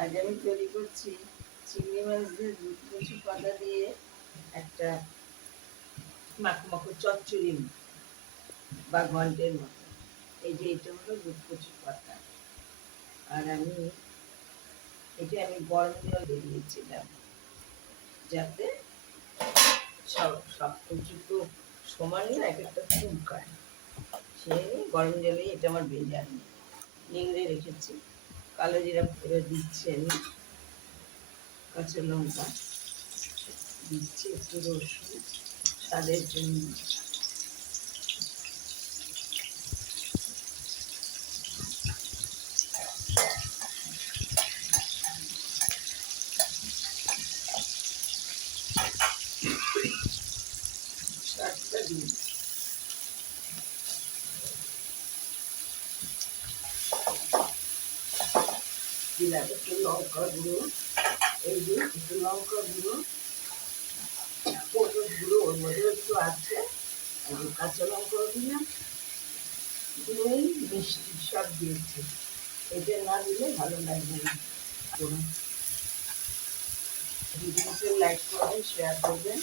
আজ আমি তৈরি করছি চিংড়ি মাছ দিয়ে কচু পাতা দিয়ে একটা মাখো মাখো চচ্চড়ি বা ঘন্টের মতো। এই যে এটা হলো দুধ কচু পাতা, আর আমি গরম জল দিয়ে দিয়েছিলাম যাতে সব কচু তো সমান না, এক একটা ফুলকায়, সে গরম জলে এটা আমার ভেজে আমি নিংড়ে রেখেছি। কালো জিরা এবার দিচ্ছি আমি, কাঁচা লঙ্কা দিচ্ছি, একটু রসুন স্বাদের জন্য, স্বাদটা দিই। দিলাম একটু লঙ্কা গুঁড়ো, এই যে একটু লঙ্কা গুঁড়ো, হলুদ গুঁড়ো ওর মধ্যে একটু আছে, আর কাঁচা লঙ্কাও দিলাম, দই মিষ্টি সব দিয়েছি। এটা না দিলে ভালো লাগবে না। ভিডিওতে লাইক করবেন, শেয়ার করবেন,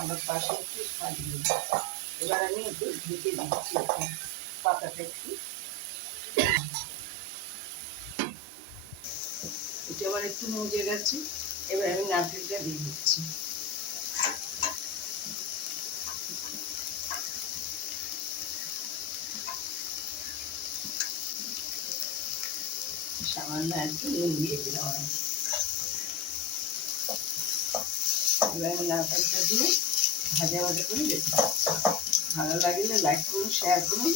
আমার পাশে একটু থাকবেন। এবার আমি একটু ঢেকে দিচ্ছি পাতাটা একটু। এটা আবার একটু মজে গেছে, এবার আমি নারকেলটা দিয়ে দিচ্ছি। সামান্য একটু নুন দিয়ে দিলাম আমি। এবার আমি নারকেলটা দিয়ে ভাজা ভাজা করে দেখতে, ভালো লাগলে লাইক করুন, শেয়ার করুন।